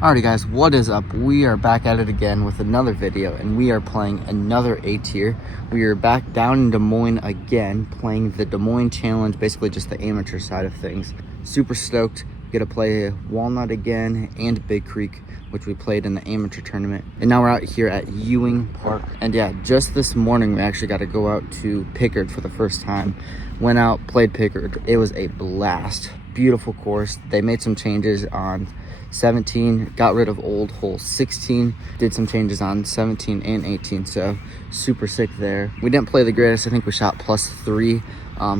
Alrighty guys, what is up? We are back at it again with another video, and we are playing another A tier. We are back down in Des Moines again, playing the Des Moines Challenge, basically just the amateur side of things. Super stoked. Get to play Walnut again and Big Creek, which we played in the amateur tournament. And now we're out here at Ewing Park. And yeah, just this morning we actually got to go out to Pickard for the first time. Went out, played Pickard. It was a blast. Beautiful course. They made some changes on 17, got rid of old hole 16, did some changes on 17 and 18, so super sick there. We didn't play the greatest. I think we shot +3,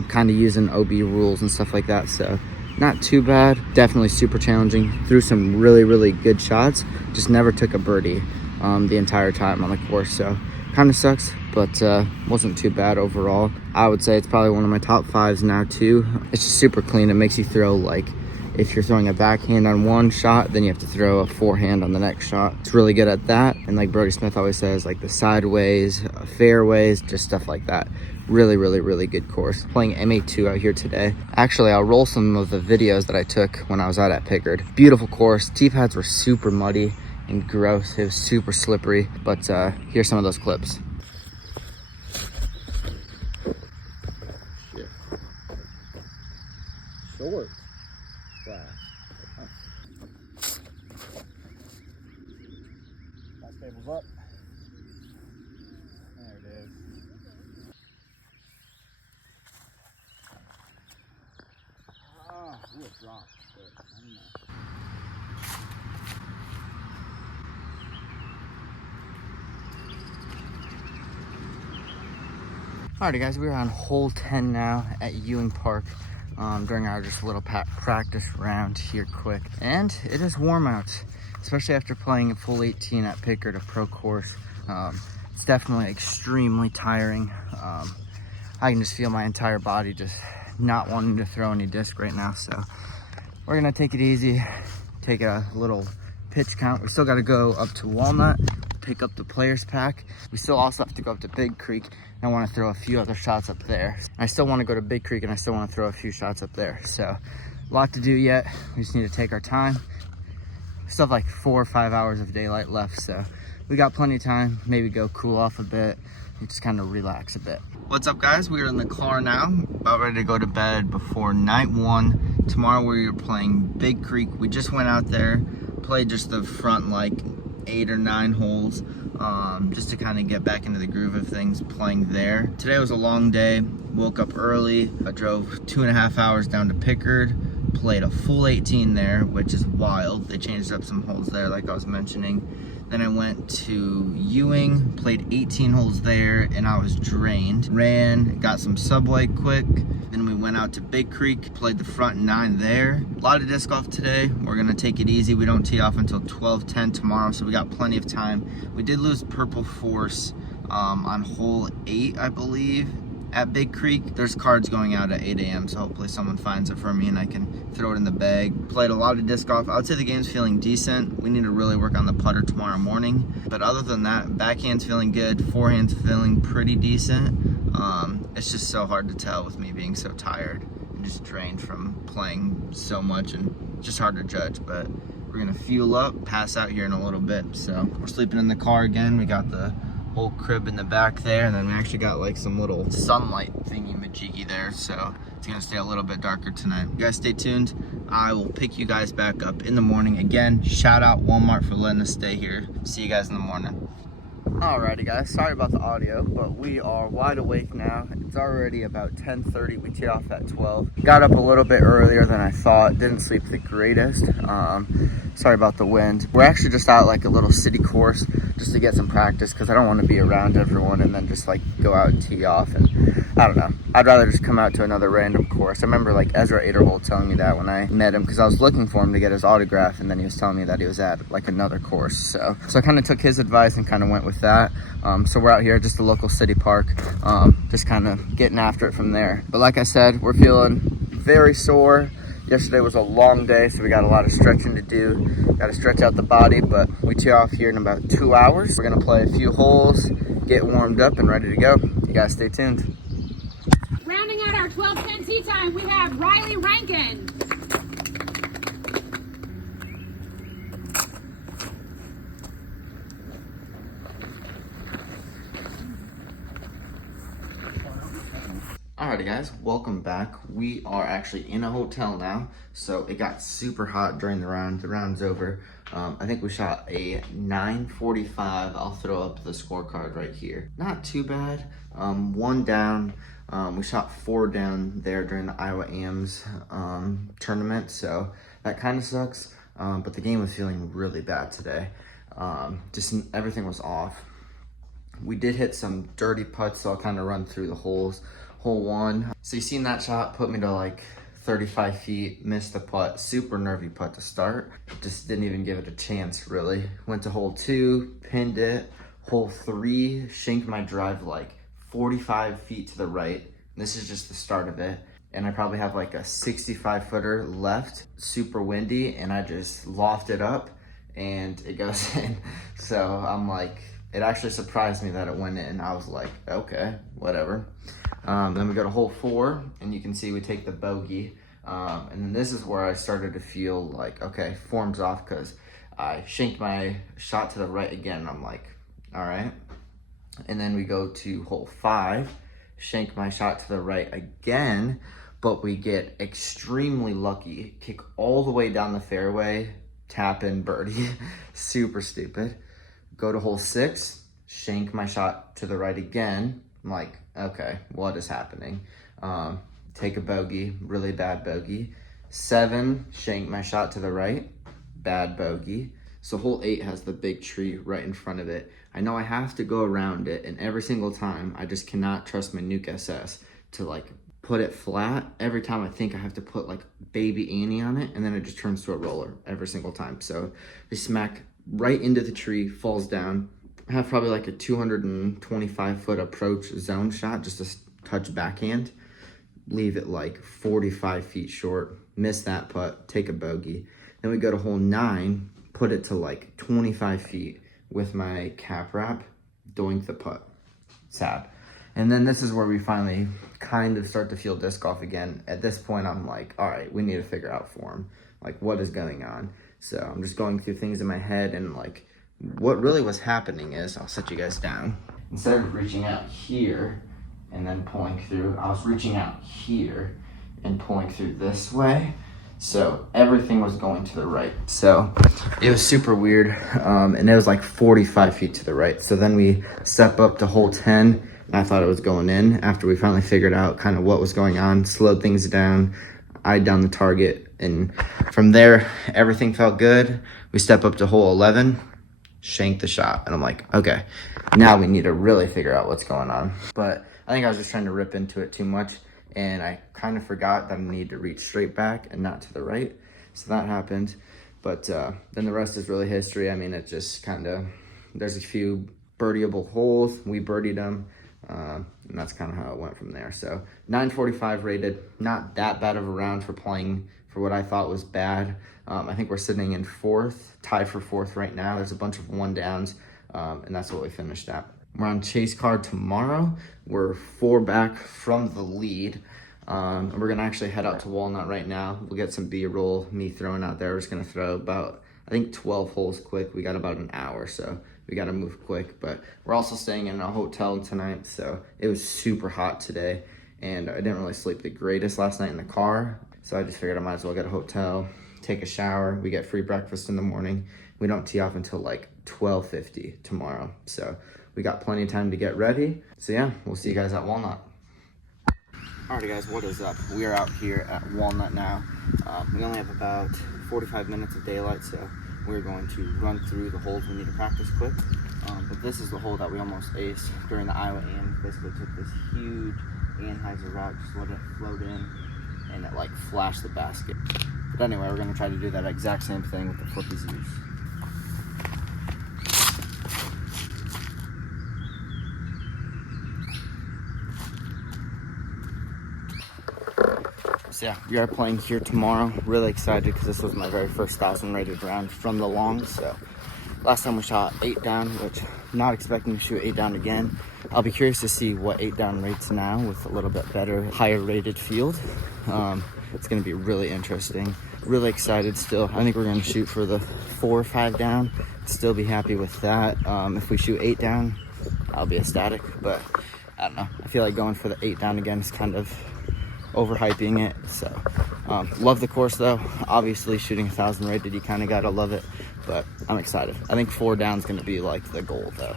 kind of using OB rules and stuff like that, so not too bad. Definitely super challenging. Threw some really good shots, just never took a birdie the entire time on the course, so kind of sucks, but wasn't too bad overall. I would say it's probably one of my top 5s now too. It's just super clean. It makes you throw, like, if you're throwing a backhand on one shot, then you have to throw a forehand on the next shot. It's really good at that. And like Brody Smith always says, like the sideways, fairways, just stuff like that. Really good course. Playing MA2 out here today. Actually, I'll roll some of the videos that I took when I was out at Pickard. Beautiful course. Tee pads were super muddy and gross. It was super slippery, but here's some of those clips. Short. That table's up. There it is. Ooh, it dropped. But I don't know. Alrighty guys, we're on hole 10 now at Ewing Park. During our just little practice round here quick, and it is warm out, especially after playing a full 18 at Pickard, a pro course. It's definitely extremely tiring. I can just feel my entire body just not wanting to throw any disc right now, so we're gonna take it easy, take a little pitch count. We still got to go up to Walnut, pick up the players pack. We still also have to go up to Big Creek. I want to throw a few other shots up there. I still want to go to Big Creek, and I still want to throw a few shots up there. So a lot to do yet. We just need to take our time. We still have like 4 or 5 hours of daylight left, so we got plenty of time. Maybe go cool off a bit and just kind of relax a bit. What's up guys? We are in the car now, about ready to go to bed before night 1. Tomorrow we are playing Big Creek. We just went out there, played just the front like 8 or 9 holes, just to kind of get back into the groove of things playing there. Today was a long day. Woke up early. I drove 2.5 hours down to Pickard, played a full 18 there, which is wild. They changed up some holes there like I was mentioning. Then I went to Ewing, played 18 holes there, and I was drained. Ran, got some Subway quick. Then we went out to Big Creek, played the front 9 there. A lot of disc golf today. We're gonna take it easy. We don't tee off until 12:10 tomorrow, so we got plenty of time. We did lose Purple Force on hole 8, I believe, at Big Creek. There's cards going out at 8 a.m., so hopefully someone finds it for me and I can throw it in the bag. Played a lot of disc golf. I would say the game's feeling decent. We need to really work on the putter tomorrow morning. But other than that, backhand's feeling good, forehand's feeling pretty decent. It's just so hard to tell with me being so tired and just drained from playing so much, and just hard to judge. But we're gonna fuel up, pass out here in a little bit. So we're sleeping in the car again. We got the whole crib in the back there, and then we actually got like some little sunlight thingy majiggy there, so it's gonna stay a little bit darker tonight. You guys stay tuned. I will pick you guys back up in the morning. Again, shout out Walmart for letting us stay here. See you guys in the morning. Alrighty guys, sorry about the audio, but we are wide awake now. It's already about 10:30. We teed off at 12. Got up a little bit earlier than I thought. Didn't sleep the greatest. Sorry about the wind. We're actually just out like a little city course just to get some practice, because I don't want to be around everyone and then just like go out and tee off, and I don't know. I'd rather just come out to another random course. I remember like Ezra Aderholt telling me that when I met him, because I was looking for him to get his autograph, and then he was telling me that he was at like another course. So I kind of took his advice and kind of went with that. So we're out here, just a local city park, just kind of getting after it from there. But like I said, we're feeling very sore. Yesterday was a long day, so we got a lot of stretching to do. Got to stretch out the body, but we tee off here in about 2 hours. We're gonna play a few holes, get warmed up and ready to go. You guys stay tuned. Rounding out our 12:10 tee time, we have Riley Rankin. Alrighty guys, welcome back. We are actually in a hotel now, so it got super hot during the round. The round's over. I think we shot a 945. I'll throw up the scorecard right here. Not too bad. One down. We shot 4 down there during the Iowa AMs tournament, so that kind of sucks. But the game was feeling really bad today. Just everything was off. We did hit some dirty putts, so I'll kind of run through the holes. Hole 1. So you seen that shot put me to like 35 feet, missed the putt, super nervy putt to start. Just didn't even give it a chance really. Went to hole 2, pinned it. Hole 3, shanked my drive like 45 feet to the right. This is just the start of it. And I probably have like a 65 footer left, super windy, and I just lofted up and it goes in. So I'm like, it actually surprised me that it went in. I was like, okay, whatever. Then we go to hole 4, and you can see we take the bogey. And then this is where I started to feel like, okay, form's off, because I shanked my shot to the right again. I'm like, all right. And then we go to hole 5, shank my shot to the right again, but we get extremely lucky. Kick all the way down the fairway, tap in birdie. Super stupid. Go to hole 6, shank my shot to the right again. I'm like, okay, what is happening? Take a bogey, really bad bogey. 7, shank my shot to the right, bad bogey. So hole 8 has the big tree right in front of it. I know I have to go around it, and every single time I just cannot trust my Nuke SS to like put it flat. Every time I think I have to put like baby Annie on it, and then it just turns to a roller every single time. So they smack right into the tree, falls down. I have probably like a 225 foot approach zone shot, just a touch backhand. Leave it like 45 feet short, miss that putt, take a bogey. Then we go to hole 9, put it to like 25 feet with my cap wrap, doink the putt. Sad. And then this is where we finally kind of start to feel disc golf again. At this point, I'm like, all right, we need to figure out form. Like, what is going on? So I'm just going through things in my head, and like, what really was happening is, I'll set you guys down. Instead of reaching out here and then pulling through, I was reaching out here and pulling through this way. So everything was going to the right. So it was super weird. And it was like 45 feet to the right. So then we step up to hole 10, and I thought it was going in after we finally figured out kind of what was going on, slowed things down, eyed down the target. And from there, everything felt good. We step up to hole 11, shank the shot, and I'm like, okay, now we need to really figure out what's going on. But I think I was just trying to rip into it too much, and I kind of forgot that I need to reach straight back and not to the right. So that happened. But then the rest is really history. I mean, it just kind of, there's a few birdieable holes. We birdied them, and that's kind of how it went from there. So 945 rated, not that bad of a round for playing for what I thought was bad. I think we're sitting in 4th, tied for 4th right now. There's a bunch of 1-downs, and that's what we finished at. We're on chase card tomorrow. We're 4 back from the lead. And we're gonna actually head out to Walnut right now. We'll get some B-roll, me throwing out there. We're just gonna throw about, I think 12 holes quick. We got about an hour, so we gotta move quick. But we're also staying in a hotel tonight, so it was super hot today. And I didn't really sleep the greatest last night in the car. So I just figured I might as well get a hotel, take a shower. We get free breakfast in the morning. We don't tee off until like 12:50 tomorrow. So we got plenty of time to get ready. So yeah, we'll see you guys at Walnut. Alrighty guys, what is up? We are out here at Walnut now. We only have about 45 minutes of daylight, so we're going to run through the holes we need to practice quick. But this is the hole that we almost aced during the Iowa AM. Basically took this huge Anheuser route, just let it float in, and it like flashed the basket. But anyway, we're gonna try to do that exact same thing with the flippy Z's. So yeah, we are playing here tomorrow. Really excited because this was my very first 1,000 rated round from the long. So last time we shot 8 down, which I'm not expecting to shoot 8 down again. I'll be curious to see what 8 down rates now with a little bit better, higher rated field. It's gonna be really interesting. Really excited still. I think we're gonna shoot for the 4 or 5 down. Still be happy with that. If we shoot 8 down, I'll be ecstatic. But I don't know. I feel like going for the 8 down again is kind of overhyping it. So love the course though. Obviously shooting 1,000 rated, you kind of gotta love it, but I'm excited. I think 4 down is gonna be like the goal though.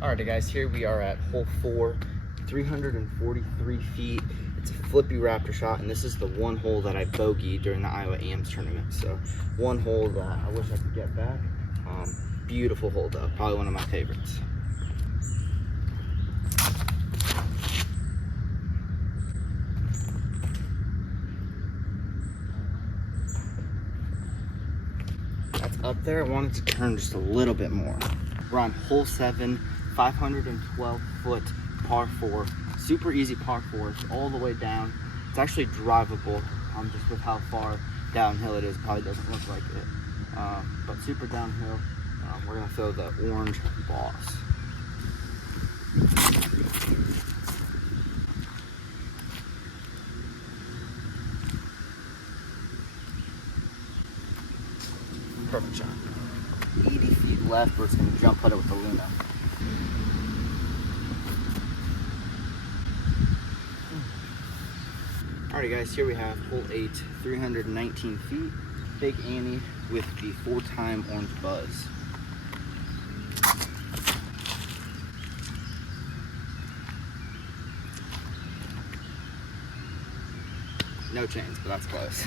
Alrighty guys, here we are at hole 4, 343 feet. It's a flippy raptor shot, and this is the one hole that I bogeyed during the Iowa AMs tournament. So one hole that I wish I could get back. Beautiful hole though, probably one of my favorites. That's up there. I wanted to turn just a little bit more. We're on hole 7, 512 foot par 4. Super easy par 4. It's all the way down. It's actually drivable, just with how far downhill it is. Probably doesn't look like it, but super downhill. We're gonna throw the orange boss. Perfect shot. 80 feet left, where it's gonna jump putt it with the Luna. Alrighty guys, here we have hole 8, 319 feet. Big Annie with the 4-time orange buzz. No chains, but that's close.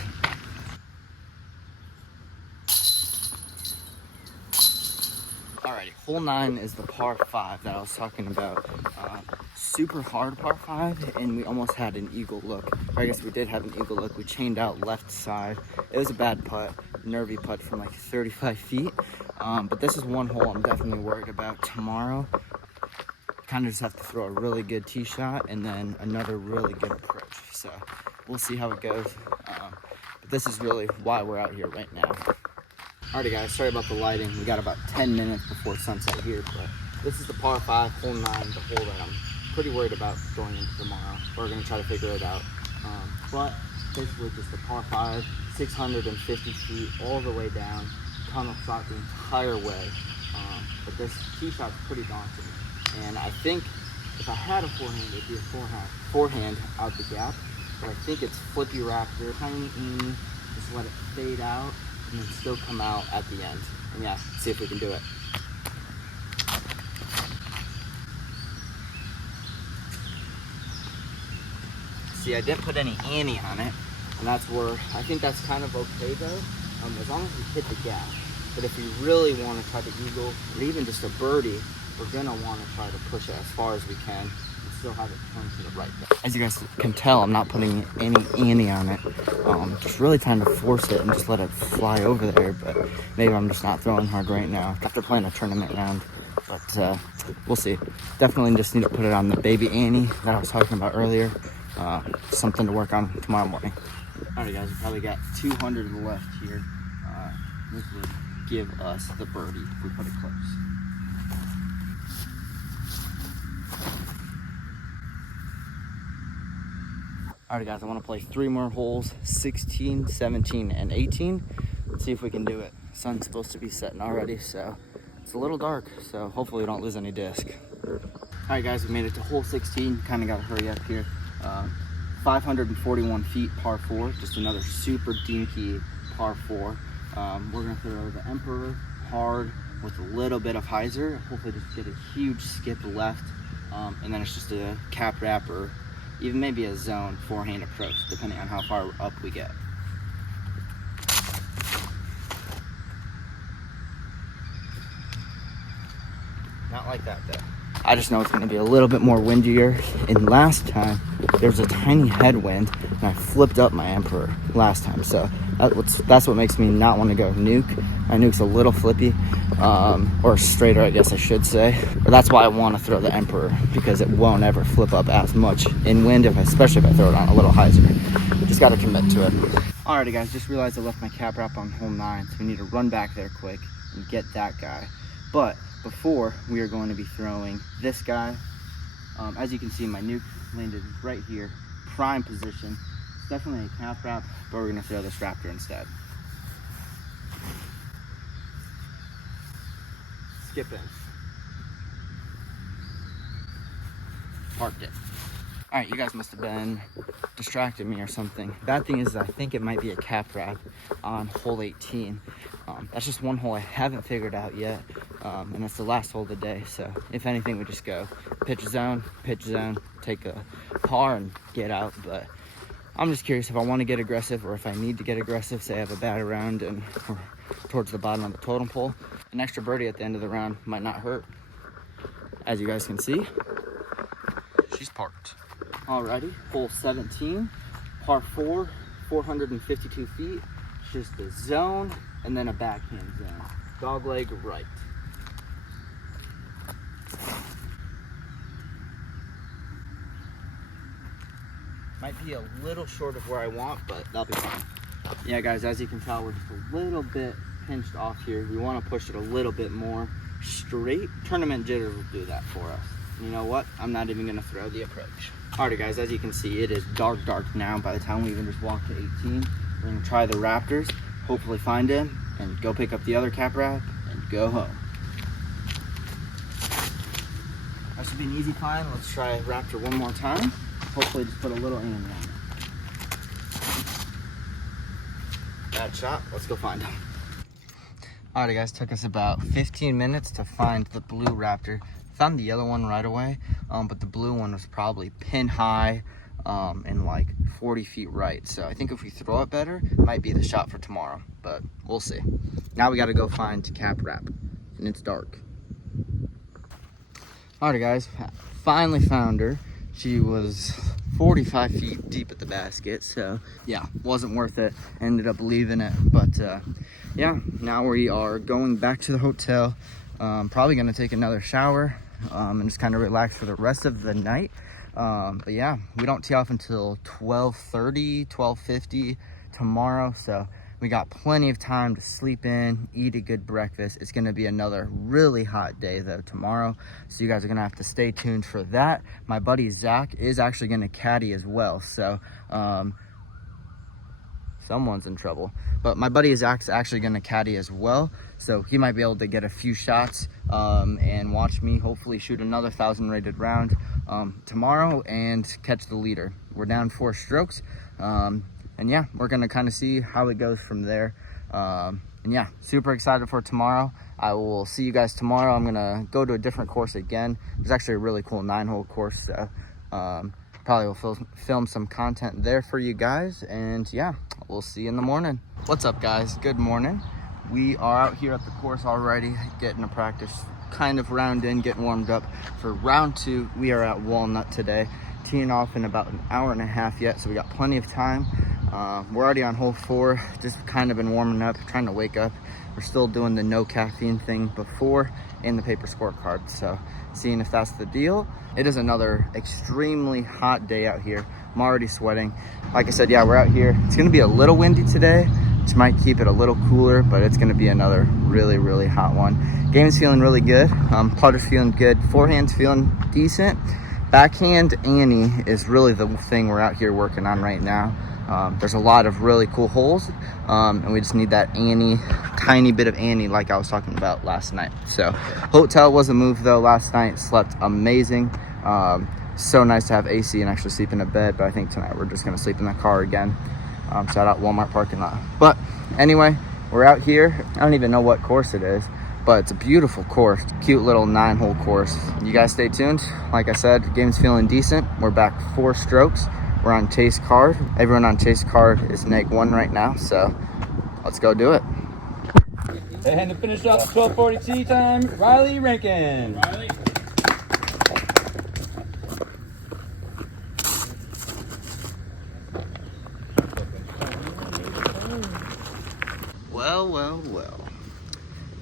Alrighty, hole 9 is the par 5 that I was talking about. Super hard par 5, and we almost had an eagle look. Or I guess we did have an eagle look. We chained out left side. It was a bad putt, nervy putt from like 35 feet. But this is one hole I'm definitely worried about tomorrow. Kind of just have to throw a really good tee shot and then another really good approach. So we'll see how it goes. But this is really why we're out here right now. Alrighty guys, sorry about the lighting. We got about 10 minutes before sunset here, but this is the par 5, hole 9, the hole that I'm pretty worried about going into tomorrow. We're gonna try to figure it out. But basically just a par 5, 650 feet all the way down, tunnel shot the entire way. But this tee shot's pretty daunting. And I think if I had a forehand, it'd be a forehand out the gap. But I think it's flippy raptor, tiny Amy, just let it fade out and then still come out at the end. And yeah, see if we can do it. See, I didn't put any Annie on it, and that's where, I think that's kind of okay though, as long as we hit the gap. But if we really want to try to eagle, or even just a birdie, we're gonna want to try to push it as far as we can and still have it turn to the right. As you guys can tell, I'm not putting any Annie on it. Just really trying to force it and just let it fly over there, but maybe I'm just not throwing hard right now after playing a tournament round. But we'll see. Definitely just need to put it on the baby Annie that I was talking about earlier. Something to work on tomorrow morning. Alright guys, we probably got 200 left here. This would give us the birdie if we put it close. Alright guys, I want to play 3 more holes, 16, 17, and 18. Let's see if we can do it. Sun's supposed to be setting already, so it's a little dark, so hopefully we don't lose any disc. Alright guys, we made it to hole 16. Kind of got to hurry up here. 541 feet, par 4. Just another super dinky par 4. We're going to throw the Emperor hard with a little bit of hyzer. Hopefully just get a huge skip left. And then it's just a cap wrapper, even maybe a zone forehand approach, depending on how far up we get. Not like that though. I just know it's going to be a little bit more windier. And last time, there was a tiny headwind, and I flipped up my Emperor last time. So that's what makes me not want to go nuke. My nuke's a little flippy, or straighter, I guess I should say. But that's why I want to throw the Emperor, because it won't ever flip up as much in wind, especially if I throw it on a little hyzer. Just got to commit to it. Alrighty guys, just realized I left my cap wrap on hole 9, so we need to run back there quick and get that guy. But before, we are going to be throwing this guy. As you can see, my nuke landed right here, prime position. It's definitely a cap wrap, but we're going to throw this raptor instead. skip in. Parked it. All right, you guys must have been distracting me or something. Bad thing is I think it might be a cap wrap on hole 18. That's just one hole I haven't figured out yet, and it's the last hole of the day. So if anything, we just go pitch zone, take a par and get out. But I'm just curious if I want to get aggressive or if I need to get aggressive. Say I have a bad round and we're towards the bottom of the totem pole. An extra birdie at the end of the round might not hurt. As you guys can see, she's parked. Alrighty, hole 17, par 4, 452 feet, just a zone, and then a backhand zone. Dog leg right. Might be a little short of where I want, but that'll be fine. Yeah, guys, as you can tell, we're just a little bit pinched off here. We want to push it a little bit more straight. Tournament jitters will do that for us. You know what? I'm not even going to throw the approach. Alrighty, guys, as you can see, it is dark now. By the time we even just walk to 18, we're going to try the Raptors, hopefully find him, and go pick up the other cap wrap and go home. That should be an easy climb. Let's try Raptor one more time. Hopefully just put a little aim on it. Bad shot. Let's go find him. Alrighty, guys, took us about 15 minutes to find the blue Raptor. Found the yellow one right away, but the blue one was probably pin high and like 40 feet right. So I think if we throw it better, it might be the shot for tomorrow, but we'll see. Now we got to go find cap wrap, and it's dark. Alrighty, guys, finally found her. She was 45 feet deep at the basket, so yeah, wasn't worth it. Ended up leaving it, but yeah, now we are going back to the hotel. Probably gonna take another shower and just kind of relax for the rest of the night. But yeah, we don't tee off until 12:30, 12:50 tomorrow, so we got plenty of time to sleep in, eat a good breakfast. It's gonna be another really hot day though tomorrow, so you guys are gonna have to stay tuned for that. My buddy Zach is actually gonna caddy as well, so someone's in trouble. But my buddy Zach's actually gonna caddy as well, so he might be able to get a few shots and watch me hopefully shoot another 1,000 rated round tomorrow and catch the leader. We're down 4 strokes, and yeah, we're gonna kind of see how it goes from there. And yeah, super excited for tomorrow. I will see you guys tomorrow. I'm gonna go to a different course again. There's actually a really cool 9-hole course, so probably will film some content there for you guys, and yeah, we'll see you in the morning. What's up, guys? Good morning. We are out here at the course already, getting a practice kind of round in, getting warmed up for round 2. We are at Walnut today, teeing off in about an hour and a half yet, so we got plenty of time. We're already on hole 4, just kind of been warming up, trying to wake up. We're still doing the no caffeine thing before and the paper scorecard, so seeing if that's the deal. It is another extremely hot day out here. I'm already sweating. Like I said, yeah, we're out here. It's gonna be a little windy today, which might keep it a little cooler, but it's gonna be another really, really hot one. Game's feeling really good. Putter's feeling good. Forehand's feeling decent. Backhand Annie is really the thing we're out here working on right now. There's a lot of really cool holes, and we just need that Annie, tiny bit of Annie like I was talking about last night. So hotel was a move though last night. Slept amazing. So nice to have AC and actually sleep in a bed, but I think tonight we're just gonna sleep in the car again. Shout out Walmart parking lot. But anyway, we're out here. I don't even know what course it is, but it's a beautiful course, cute little 9-hole course. You guys stay tuned. Like I said, the game's feeling decent. We're back 4 strokes. We're on chase card. Everyone on chase card is -1 right now, so let's go do it. And to finish up 12:40 tee time, Riley Rankin. Riley. Well.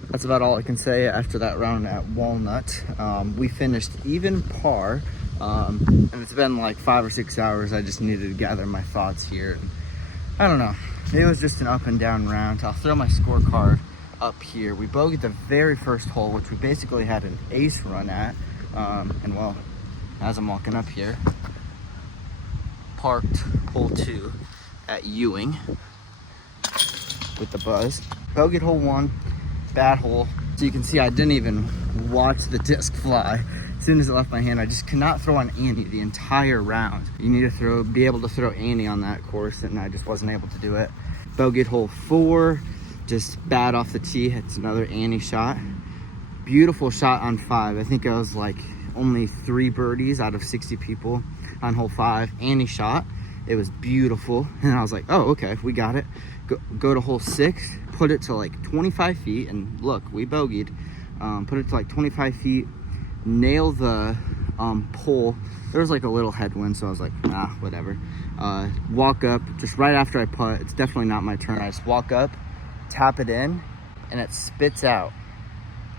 That's about all I can say after that round at Walnut. We finished even par. And it's been like 5 or 6 hours. I just needed to gather my thoughts here. And I don't know. It was just an up and down round. I'll throw my scorecard up here. We bogeyed the very first hole, which we basically had an ace run at. And well, as I'm walking up here, parked hole 2 at Ewing with the buzz. Bogeyed hole 1, bad hole. So you can see I didn't even watch the disc fly. As soon as it left my hand, I just could not throw on ante the entire round. You need to be able to throw ante on that course, and I just wasn't able to do it. Bogeyed hole 4, just bad off the tee. It's another ante shot. Beautiful shot on 5. I think I was like only 3 birdies out of 60 people on hole 5. Ante shot. It was beautiful, and I was like, oh, okay, we got it. Go to hole 6, put it to like 25 feet, and look, we bogeyed. Put it to like 25 feet, nail the pole. There was like a little headwind, so I was like, nah, whatever. Walk up, just right after I putt. It's definitely not my turn. I just walk up, tap it in, and it spits out.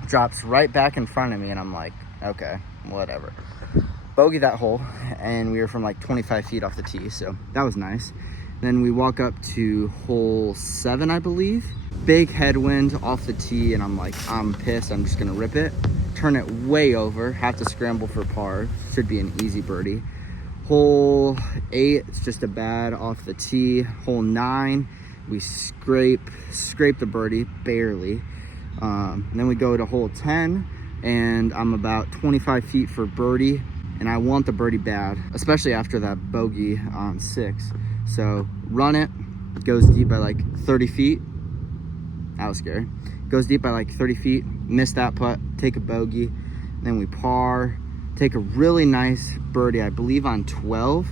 Drops right back in front of me, and I'm like, okay, whatever. Bogey that hole, and we were from like 25 feet off the tee, so that was nice. Then we walk up to hole 7, I believe. Big headwind off the tee, and I'm like, I'm pissed. I'm just gonna rip it. Turn it way over, have to scramble for par. Should be an easy birdie. Hole 8, it's just a bad off the tee. Hole 9, we scrape the birdie, barely. Then we go to hole 10, and I'm about 25 feet for birdie, and I want the birdie bad, especially after that bogey on 6. So run it, goes deep by like 30 feet. That was scary. Goes deep by like 30 feet, miss that putt, take a bogey. Then we par, take a really nice birdie, I believe on 12.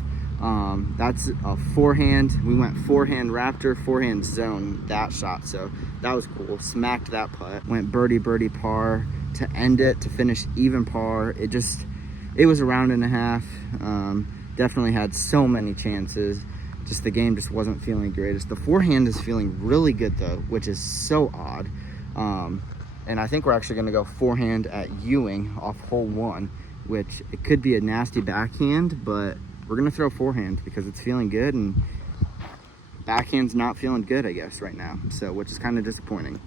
That's a forehand. We went forehand Raptor, forehand zone, that shot. So that was cool. Smacked that putt. Went birdie, birdie, par to end it, to finish even par. It was a round and a half. Definitely had so many chances. Just the game just wasn't feeling greatest. The forehand is feeling really good though, which is so odd. And I think we're actually gonna go forehand at Ewing off hole 1, which it could be a nasty backhand, but we're gonna throw forehand because it's feeling good, and backhand's not feeling good, I guess, right now. So, which is kind of disappointing.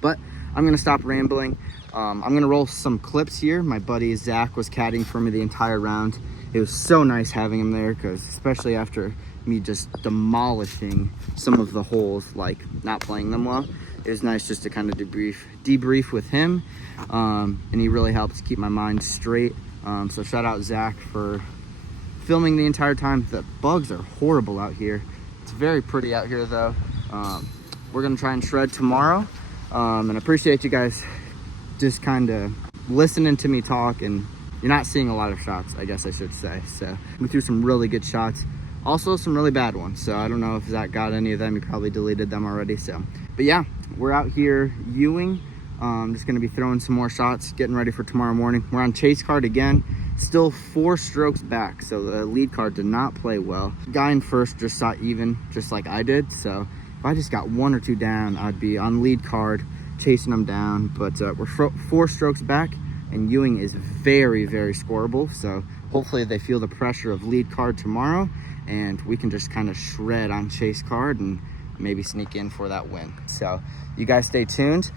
But I'm gonna stop rambling. I'm gonna roll some clips here. My buddy Zach was caddying for me the entire round. It was so nice having him there, because especially after me just demolishing some of the holes, like not playing them well, it was nice just to kind of debrief with him, and he really helped keep my mind straight. So shout out Zach for filming the entire time. The bugs are horrible out here. It's very pretty out here though. We're gonna try and shred tomorrow, and I appreciate you guys just kind of listening to me talk, and you're not seeing a lot of shots, I guess I should say. So we threw some really good shots, also some really bad ones. So I don't know if Zach got any of them. He probably deleted them already. So, but yeah, we're out here Ewing. Just gonna be throwing some more shots, getting ready for tomorrow morning. We're on chase card again, still 4 strokes back. So the lead card did not play well. Guy in first just shot even, just like I did. So if I just got 1 or 2 down, I'd be on lead card, chasing them down. But we're 4 strokes back, and Ewing is very, very scoreable. So hopefully they feel the pressure of lead card tomorrow, and we can just kind of shred on chase card and maybe sneak in for that win. So you guys stay tuned.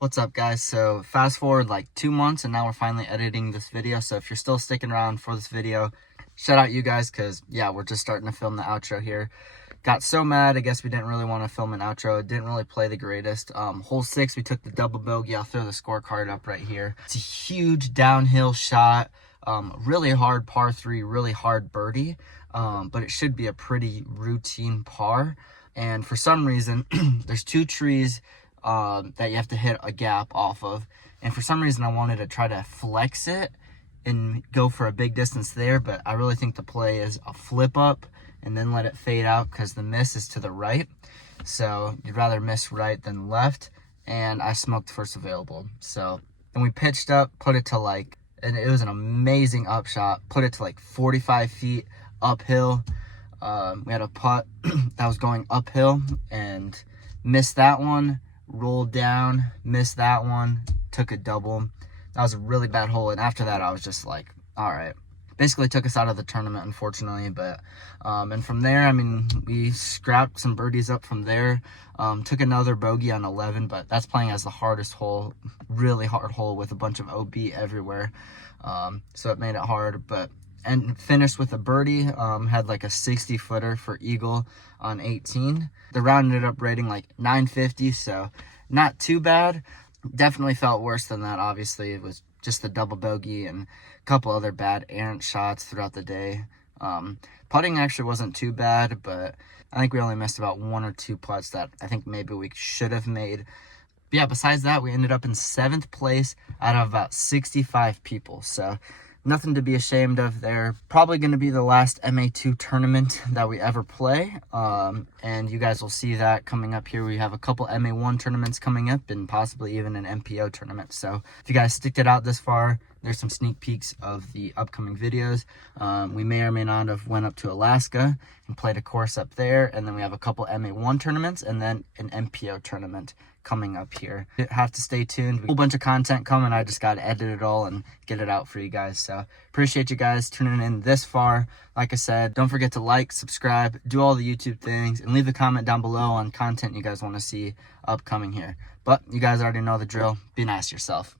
What's up guys? So fast forward like 2 months, and now we're finally editing this video. So if you're still sticking around for this video, shout out you guys, because yeah, we're just starting to film the outro here. Got so mad, I guess we didn't really want to film an outro. It didn't really play the greatest. Hole 6, we took the double bogey. I'll throw the scorecard up right here. It's a huge downhill shot. Really hard par 3, really hard birdie. But it should be a pretty routine par. And for some reason, there's 2 trees that you have to hit a gap off of. And for some reason, I wanted to try to flex it and go for a big distance there. But I really think the play is a flip up and then let it fade out, because the miss is to the right. So you'd rather miss right than left. And I smoked first available. So then we pitched up, put it to like, and it was an amazing upshot. Put it to like 45 feet uphill. We had a putt that was going uphill and missed that one. Rolled down, missed that one, took a double. That was a really bad hole. And after that, I was just like, all right. Basically took us out of the tournament, unfortunately. But and from there, I mean, we scrapped some birdies up from there. Took another bogey on 11, but that's playing as the hardest hole, really hard hole with a bunch of OB everywhere. So it made it hard. But and finished with a birdie. Had like a 60-footer for eagle on 18. The round ended up rating like 950, so not too bad. Definitely felt worse than that. Obviously, it was just the double bogey and a couple other bad errant shots throughout the day. Putting actually wasn't too bad, but I think we only missed about 1 or 2 putts that I think maybe we should have made. But yeah, besides that, we ended up in 7th place out of about 65 people. So nothing to be ashamed of there. Probably going to be the last MA2 tournament that we ever play. And you guys will see that coming up here. We have a couple MA1 tournaments coming up and possibly even an MPO tournament. So if you guys stick it out this far, there's some sneak peeks of the upcoming videos. We may or may not have went up to Alaska and played a course up there. And then we have a couple MA1 tournaments and then an MPO tournament coming up here. You have to stay tuned. A whole bunch of content coming. I just got to edit it all and get it out for you guys. So appreciate you guys tuning in this far. Like I said, don't forget to like, subscribe, do all the YouTube things, and leave a comment down below on content you guys want to see upcoming here. But you guys already know the drill. Be nice to yourself.